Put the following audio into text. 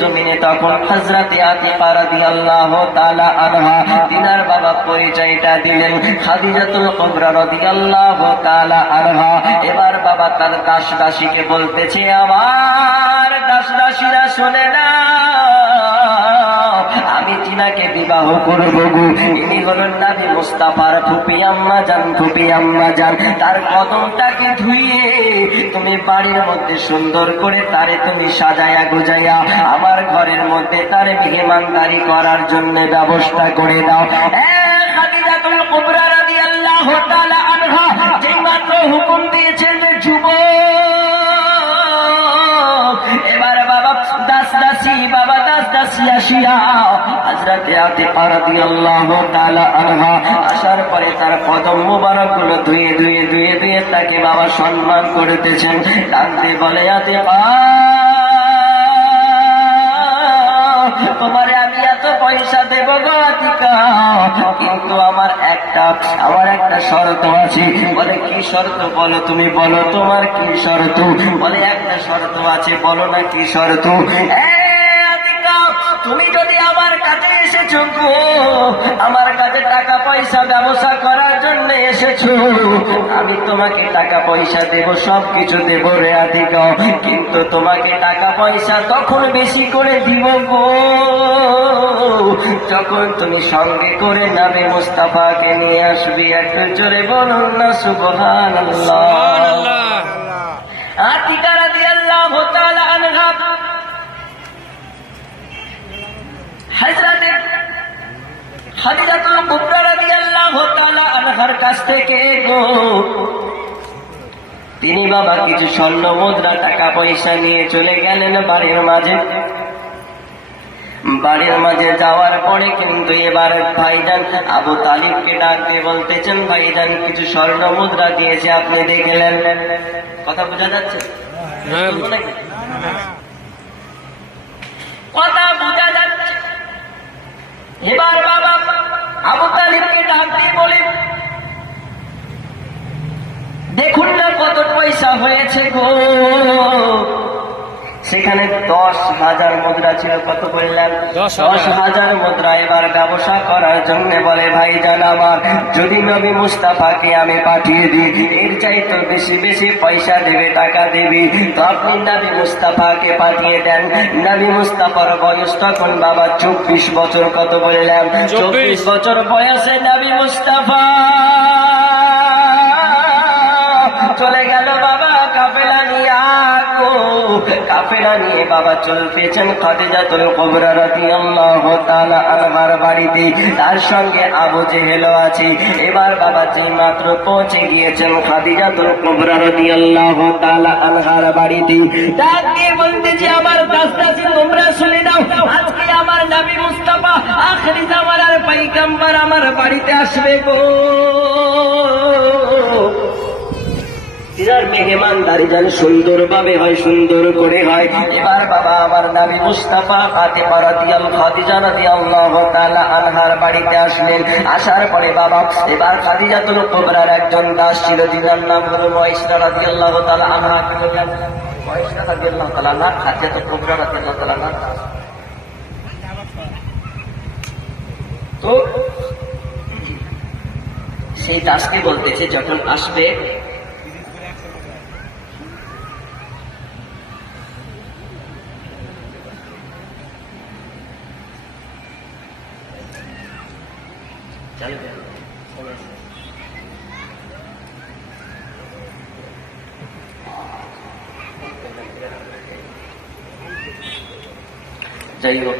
জমিনে তখন হযরতে আতিকা রাদিয়াল্লাহু তাআলা আনহা তিনার বাবা পরিচয়টা দিলেন খাদিজাতুল কুবরা রাদিয়াল্লাহু তাআলা আনহা। এবার বাবা তার দাস দাসীকে বলতেছে, আমার দাস দাসীরা শুনে না, আমি তিনাকে বিবাহ করব গো। ইনি হলেন নবী মুস্তাফার ফুপি আম্মা জান, ফুপি আম্মা জান। তার কদমটাকে ধুইয়ে তুমি বাড়ির মধ্যে সুন্দর করে তারে তুমি সাজায়া গুজাইয়া আমার ঘরের মধ্যে তারে মেহমানদারি করার জন্য ব্যবস্থা করে দাও। খাদিজাতুল কুবরা রাদিয়াল্লাহু তাআলা আনহা যেই মাত্র হুকুম দিয়েছেন যে যুবক, এবার বাবা দাস দাসী, বাবা দাস দাসী আসিয়া হযরতে আতিকা রাদিয়াল্লাহু তাআলা আনহা আসার পরে তার কদম মোবারক গুলো ধুয়ে ধুয়ে ধুয়ে ধুয়ে তাকে বাবা সম্মান করতেছেন। ডাকতে বলে, আতিকা তোমারে আমি এত পয়সা দেব গো আতিকা, কিন্তু আমার একটা শর্ত আছে। বলে, কি শর্ত? বলো, তুমি বলো তোমার কি শর্ত? বলে, একটা শর্ত আছে। বলো না কি শর্ত? তুমি যদি আমার কাছে এসেছো গো, আমার কাছে টাকা পয়সা ব্যবসা করার জন্য এসেছো, আমি তোমাকে টাকা পয়সা দেব, সবকিছু দেব রে আতিকা, কিন্তু তোমাকে টাকা পয়সা তখন বেশি করে দিব গো যখন তুমি সঙ্গে করে নবী মুস্তাফাকে নিয়ে আসবি। একটু জোরে বলুন না সুবহানাল্লাহ। আতিকা রাদিয়াল্লাহু তাআলা আনহা হযরত খাদিজাতুল কুবরা রাদিয়াল্লাহু তাআলা আনহার কাছ থেকে গো তিনি বাবা কিছু স্বর্ণ মুদ্রা টাকা পয়সা নিয়ে চলে গেলেন বাড়ির মাঝে। বাড়ির মাঝে যাওয়ার পরে কিন্তু এবার ভাইজান আবু তালিবকে ডাক দিয়ে বলতেছেন, ভাইজান কিছু স্বর্ণ মুদ্রা দিয়েছে, আপনি দেখলেন? কথা বোঝা যাচ্ছে? কথা বোঝা যাচ্ছে? এবার বাবা আবু তালিবকে ডাক দিয়ে বলে, দেখুন না কত পয়সা হয়েছে গো। সেখানে 10,000 মুদ্রা ছিল। কত বললাম? 10,000 মুদ্রা। এবার ব্যবসা করার জন্য বলে, ভাইজান আমার যদি নবী মুস্তাফাকে আমি পাঠিয়ে দিই, এর চাইতে বেশি বেশি পয়সা দেবে, টাকা দেবে, তো আপনি নবী মুস্তাফাকে পাঠিয়ে দেন। নবী মুস্তাফার বয়স তখন বাবা 24 বছর। কত বললাম? 24 বছর বয়সে নবী মুস্তাফা চলে গেল বাবা কাফেলা নিয়ে। কাফেলা নিয়ে বাবা চলতেছেন খাদিজাতুল কুবরা রাদিয়াল্লাহু তাআলা আনহার বাড়িতে। তার সঙ্গে আবু জেহেল আছে। এবার বাবা যে মাত্র পৌঁছে গিয়েছেন খাদিজাতুল কুবরা রাদিয়াল্লাহু তাআলা আনহার বাড়িতে, ডাক দিয়ে বলতেছে, আমার দাস দাসী তোমরা শুনে নাও, আজকে আমার নবী মুস্তাফা আখেরি জামানার পয়গম্বর আমার বাড়িতে আসবে গো। যার মেহমানদারি যেন সুন্দরভাবে হয়, সুন্দর করে হয়। এবার বাবা আমার নবী মুস্তাফা আতিকা রাদিয়াল্লাহু তাআলা আনহার বাড়িতে আসলেন। আসার পরে বাবা এবার খাদিজাতুল কুবরার একজন দাস ছিল, যার নাম হলো মুয়াইশা রাদিয়াল্লাহু তাআলা আনহা। মুয়াইশা রাদিয়াল্লাহু তাআলা আনহা খাদিজাতুল কুবরা রাদিয়াল্লাহু তাআলা আনহা। তো সেই দাসকে বলতেছে, যখন আসবে যাই হোক